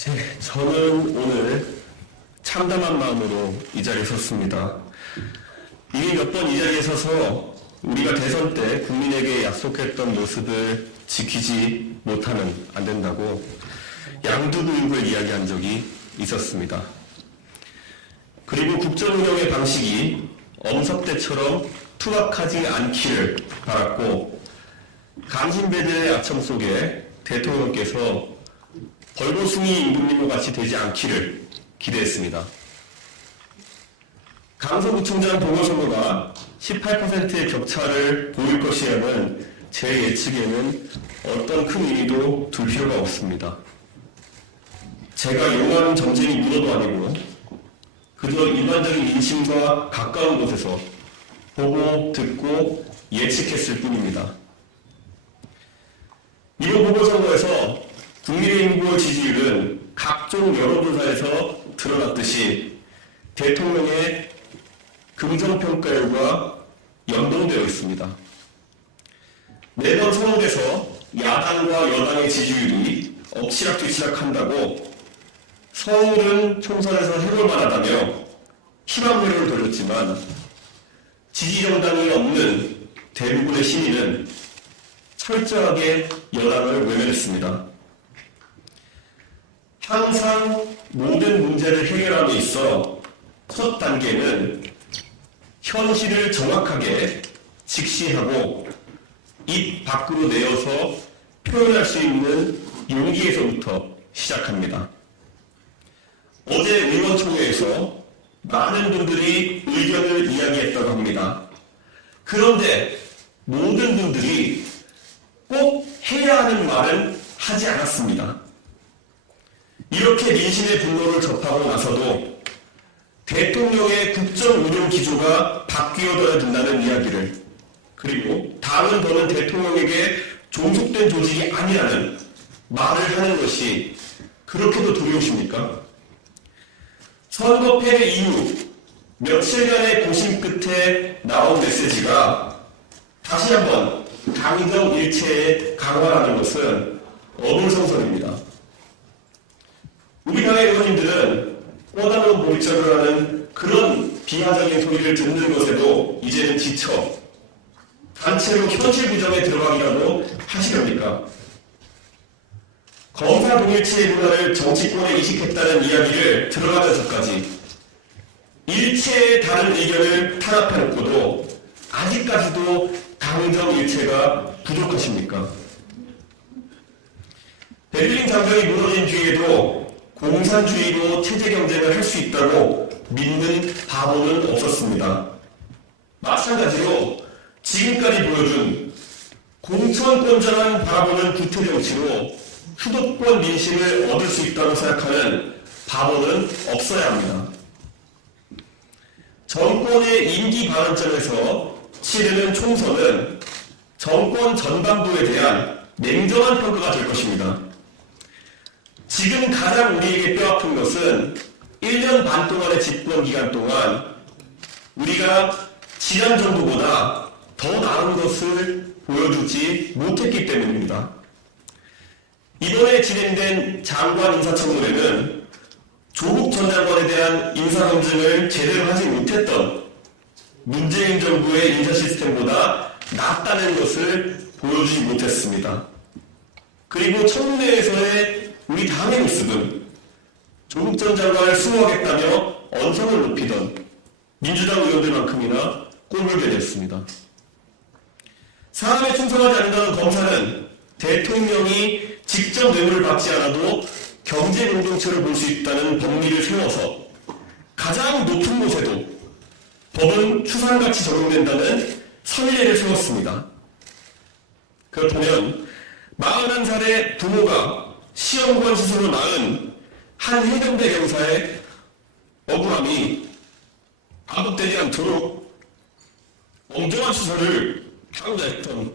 저는 오늘 참담한 마음으로 이 자리에 섰습니다. 이미 몇 번 이 자리에 서서 우리가 대선 때 국민에게 약속했던 모습을 지키지 못하면 안 된다고 양두구육을 이야기한 적이 있었습니다. 그리고 국정운영의 방식이 엄석 때처럼 투박하지 않기를 바랐고, 강신배들의 아첨 속에 대통령께서 벌거숭이 임금님과 같이 되지 않기를 기대했습니다. 강서구청장 보궐선거가 18%의 격차를 보일 것이라는 제 예측에는 어떤 큰 의미도 둘 필요가 없습니다. 제가 용한 정쟁이 문어도 아니고 그저 일반적인 민심과 가까운 곳에서 보고 듣고 예측했을 뿐입니다. 이번 보궐선거에서 국민의힘 후보 지지율은 각종 여론조사에서 드러났듯이 대통령의 긍정평가율과 연동되어 있습니다. 매번 선거에서 야당과 여당의 지지율이 엎치락뒤치락한다고 서울은 총선에서 해볼 만하다며 희망회로를 돌렸지만, 지지정당이 없는 대부분의 시민은 철저하게 여당을 외면했습니다. 항상 모든 문제를 해결함에 있어 첫 단계는 현실을 정확하게 직시하고 입 밖으로 내어서 표현할 수 있는 용기에서부터 시작합니다. 어제 의원총회에서 많은 분들이 의견을 이야기했다고 합니다. 그런데 모든 분들이 꼭 해야 하는 말은 하지 않았습니다. 이렇게 민심의 분노를 접하고 나서도 대통령의 국정 운영 기조가 바뀌어져야 된다는 이야기를, 그리고 다음은 더는 대통령에게 종속된 조직이 아니라는 말을 하는 것이 그렇게도 두려우십니까? 선거 패배 이후 며칠간의 고심 끝에 나온 메시지가 다시 한번 강경 일체에 강화하는 것은 어불성설입니다. 우리 당의 의원님들은 뻗어놓은 보리자루 하는 그런 비하적인 소리를 듣는 것에도 이제는 지쳐 단체로 현실 부정에 들어가기라도 하시렵니까? 검사 동일체의 문화를 정치권에 이식했다는 이야기를 들어가기 전까지 일체의 다른 의견을 탄압해놓고도 아직까지도 강정일체가 부족하십니까? 베를린 장벽이 무너진 뒤에도 공산주의로 체제 경쟁을 할 수 있다고 믿는 바보는 없었습니다. 마찬가지로 지금까지 보여준 공천권자만 바라보는 구태정치로 수도권 민심을 얻을 수 있다고 생각하는 바보는 없어야 합니다. 정권의 임기 발언점에서 치르는 총선은 정권 전반부에 대한 냉정한 평가가 될 것입니다. 지금 가장 우리에게 뼈아픈 것은 1년 반 동안의 집권 기간 동안 우리가 지난 정부보다 더 나은 것을 보여주지 못했기 때문입니다. 이번에 진행된 장관 인사청문회는 조국 전 장관에 대한 인사검증을 제대로 하지 못했던 문재인 정부의 인사 시스템보다 낫다는 것을 보여주지 못했습니다. 그리고 청문회에서의 우리 당의 모습은 조국 전 장관을 수호하겠다며 언성을 높이던 민주당 의원들만큼이나 꼴불견이었습니다. 사람에 충성하지 않는다는 검사는 대통령이 직접 뇌물을 받지 않아도 경제 공동체를 볼 수 있다는 법리를 세워서 가장 높은 곳에도 법은 추상같이 적용된다는 선례를 세웠습니다. 그렇다면 41살의 부모가 시험관 시술로 낳은 한 해병대 경사의 억울함이 반복되지 않도록 엄정한 수사를 하고자 했던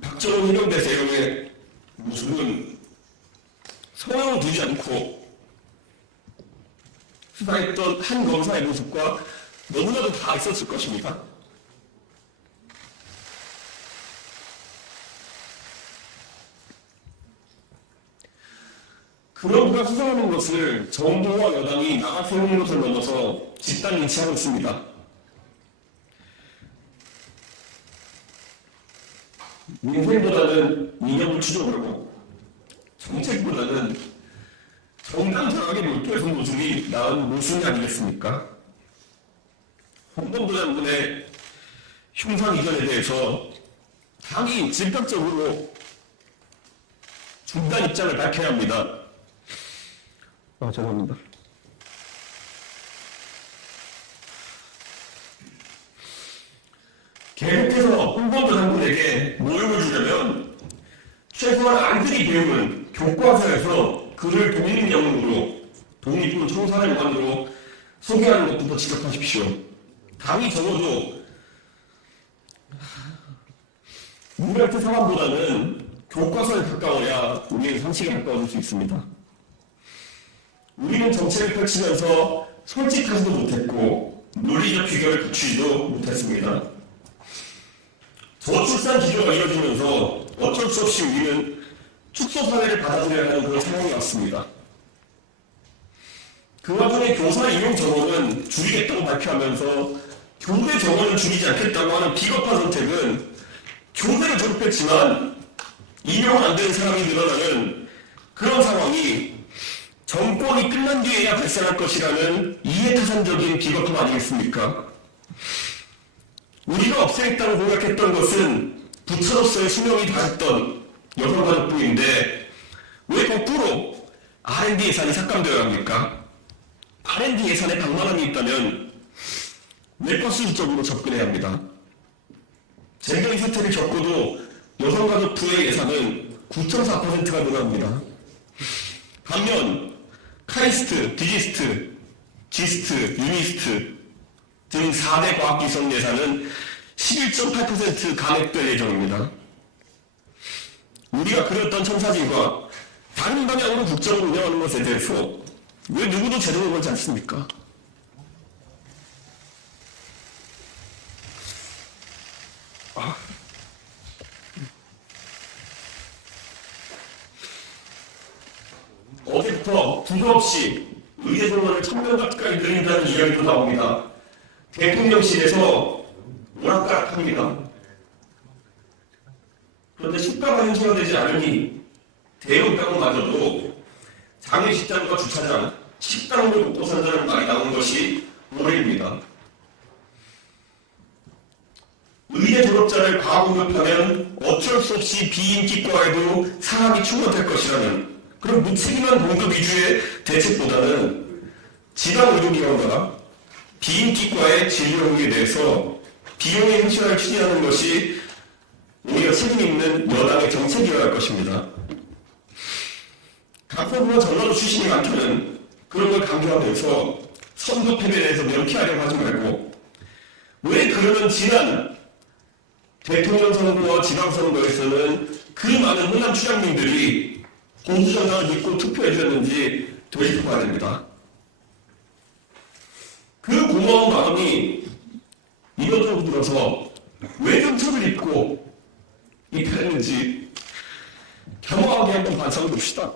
박정훈 해병대 대령의 모습은 성형을 두지 않고 수사했던 한 검사의 모습과 너무나도 다 있었을 것입니다. 그런가 수정하는 것을 정부와 여당이 나가 세우는 것을 넘어서 집단 인치하고 있습니다. 민생보다는 이념을 추종하고 정책보다는 정당 장악에 몰두해서 모습이 나은 모순이 아니겠습니까? 홍범도 장군의 흉상 이전에 대해서 당이 즉각적으로 중단 입장을 밝혀야 합니다. 죄송합니다. 계속해서 홍범도 장군에게 모욕을 주려면 최소한 안들이 배움은 교과서에서 그를 독립영웅으로 독립군 청사령관으로 소개하는 것부터 지적하십시오. 당이 적어도 우리한테 상황보다는 교과서에 가까워야 우리의 상식에 가까워질 수 있습니다. 우리는 정책을 펼치면서 솔직하지도 못했고 논리적 비결을 갖추지도 못했습니다. 저출산 기조가 이어지면서 어쩔 수 없이 우리는 축소사회를 받아들여야 하는 그런 상황이 왔습니다. 그 와중에 교사 임용 정원은 줄이겠다고 발표하면서 교대 정원을 줄이지 않겠다고 하는 비겁한 선택은 교대를 졸업했지만 임용은 안 되는 사람이 늘어나는 그런 상황이 정권이 끝난 뒤에야 발생할 것이라는 이해타산적인 비겁함 아니겠습니까? 우리가 없애겠다고 생각했던 것은 부처로서의 수명이 다했던 여성가족부인데 왜 거꾸로 R&D 예산이 삭감되어야 합니까? R&D 예산에 100만 원이 있다면 뇌과수적으로 접근해야 합니다. 재경이 사태를 겪고도 여성가족부의 예산은 9.4%가 늘어납니다. 반면 카이스트, 디지스트, 지스트, 유니스트 등 4대 과학기술 예산은 11.8% 감액될 예정입니다. 우리가 그렸던 청사진과 다른 방향으로 국정을 운영하는 것에 대해서 왜 누구도 제동을 걸지 않습니까? 어제부터 부도 없이 의대 정원을 1000명 가까이 늘린다는 이야기도 나옵니다. 대통령실에서 오락가락합니다. 그런데 식가가 현실화되지 않으니 대형 병원마저도 장례식장과 주차장, 식당을 먹고 산다는 말이 나온 것이 올해입니다. 의대 졸업자를 과공급하면 어쩔 수 없이 비인기과에도 사람이 충원될 것이라는 그런 무책임한 공급 위주의 대책보다는 지방의료기관과 비인기과의 진료에 대해서 비용의 현실화를 추진하는 것이 오히려 책임있는 여당의 정책이어야 할 것입니다. 각본부와 전라도 출신이 많다는 그런 걸 강조하면서 선거 패배에 대해서 명쾌하려고 하지 말고 왜 그러면 지난 대통령 선거와 지방선거에서는 그 많은 호남 추장님들이 공수전당을 믿고 투표해 주셨는지 되짚어봐야 됩니다. 그 고마운 마음이 이번 정부 들어서 왜 정책을 입고 입했는지 겸허하게 한번 반성해 봅시다.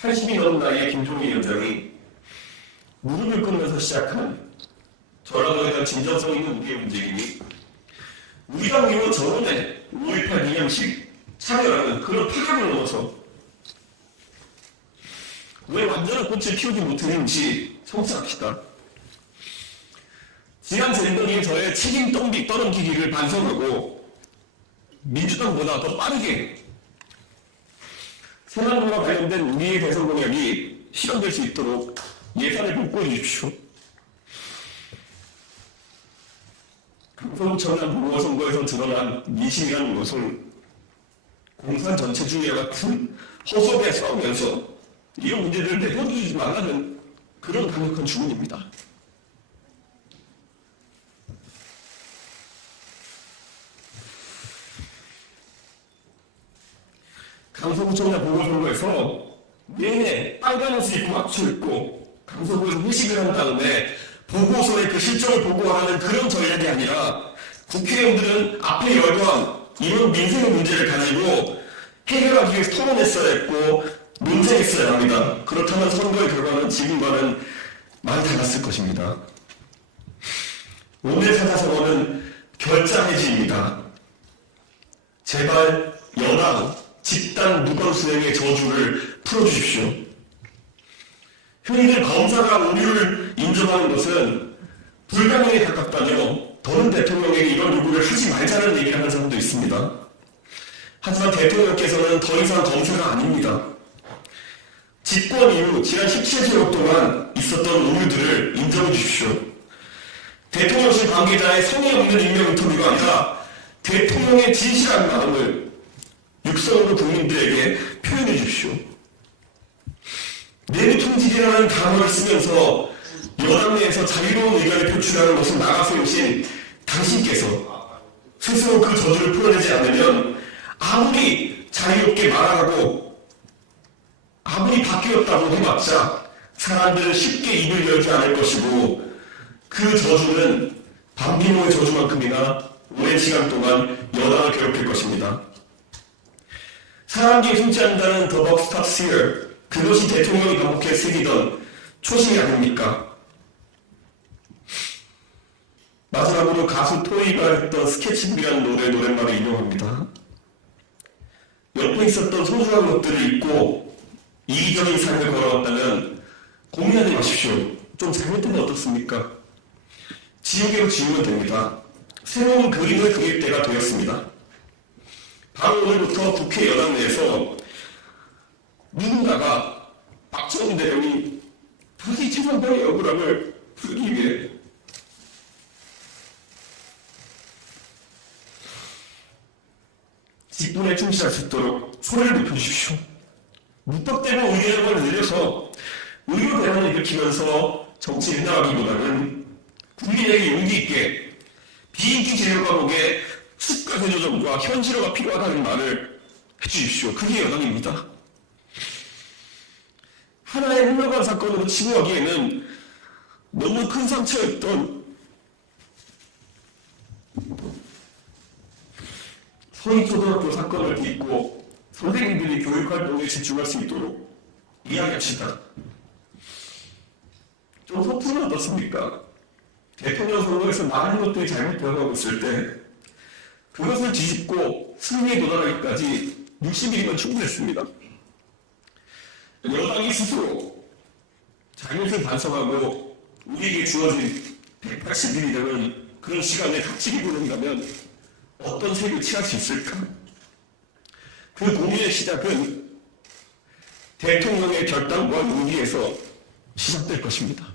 (80이) 넘은 나이의 김종인 위원장이 무릎을 꿇으면서 시작한 전라도에 대한 진정성 있는 우리의 움직임이 우리 당 의원 전원의 5.18 기념식 참여라는 그런 파격을 넘어서 왜 완전한 꽃을 피우지 못했는지 성찰합시다. 지난 재임동이 저의 책임 떠넘기기를 반성하고 민주당보다 더 빠르게 새만금과 관련된 우리의 대선 공약이 실현될 수 있도록 예산을 복구해 주십시오. 강서구청장 보궐선거에서 드러난 미심이라는 것은 공산 전체주의와 같은 허섭에 싸우면서 이런 문제들을 내버려두지 말라는 그런 강력한 주문입니다. 강서구청장 보궐선거에서 내내 빨간 옷을 입고 악수 입고 강서구에서 회식을 한 다음에 보고서에 그 실적을 보고하는 그런 전략이 아니라 국회의원들은 앞에 열거한 이런 민생의 문제를 가지고 해결하기 위해서 토론했어야 했고 논쟁했어야 합니다. 그렇다면 선거의 결과는 지금과는 많이 달랐을 것입니다. 오늘 사자성어는 결자해지입니다. 제발 여당 집단 무건수행의 저주를 풀어주십시오. 흔히들 검사가 오류를 인정하는 것은 불가능에 가깝다며 더는 대통령에게 이런 요구를 하지 말자는 얘기를 하는 사람도 있습니다. 하지만 대통령께서는 더 이상 검사가 아닙니다. 집권 이후 지난 17개월 동안 있었던 오류들을 인정해 주십시오. 대통령실 관계자의 성의 없는 임명 인터뷰가 아니라 대통령의 진실한 마음을 육성으로 국민들에게 표현해 주십시오. 내부통질이라는 단어를 쓰면서 여당 내에서 자유로운 의견을 표출하는 것을 막아세우신 당신께서 스스로 그 저주를 풀어내지 않으면 아무리 자유롭게 말하고 아무리 바뀌었다고 해봤자 사람들은 쉽게 입을 열지 않을 것이고 그 저주는 밤비모의 저주만큼이나 오랜 시간 동안 여당을 괴롭힐 것입니다. 사람들이 숨지 않는다는 The buck stops here. 그것이 대통령이 반복해 새기던 초심이 아닙니까? 마지막으로 가수 토이가 했던 스케치북이라는 노랫말을 인용합니다. 옆에 있었던 소중한 것들을 잊고 이기적인 삶을 걸어왔다면 고민하지 마십시오. 좀 잘못되면 어떻습니까? 지우개로 지우면 됩니다. 새로운 그림을 그릴 때가 되었습니다. 바로 오늘부터 국회 여당 내에서 누군가가 박정훈 대령이 다시 지상당의 억울함을 풀기 위해 직분에 충실할 수 있도록 소리를 높여주십시오. 무턱대고 의료력을 늘려서 의료 대란을 일으키면서 정치를 나가기보다는 국민에게 용기 있게 비인기 제휴 과목에 수가 대조점과 현실화가 필요하다는 말을 해주십시오. 그게 여당입니다. 하나의 흘러간 사건으로 치부하기에는 너무 큰 상처였던 서희초등학교 사건을 딛고 선생님들이 교육활동에 집중할 수 있도록 이야기합시다. 좀 서투르면 어떻습니까? 대통령 선거에서 많은 것들이 잘못되어가고 있을 때 그것을 뒤집고 승리에 도달하기까지 60일이면 충분했습니다. 여당이 스스로 잘못을 반성하고 우리에게 주어진 180일이 되는 그런 시간에 닥치기 보낸다면 어떤 색을 취할 수 있을까? 그 고민의 시작은 대통령의 결단과 용기에서 시작될 것입니다.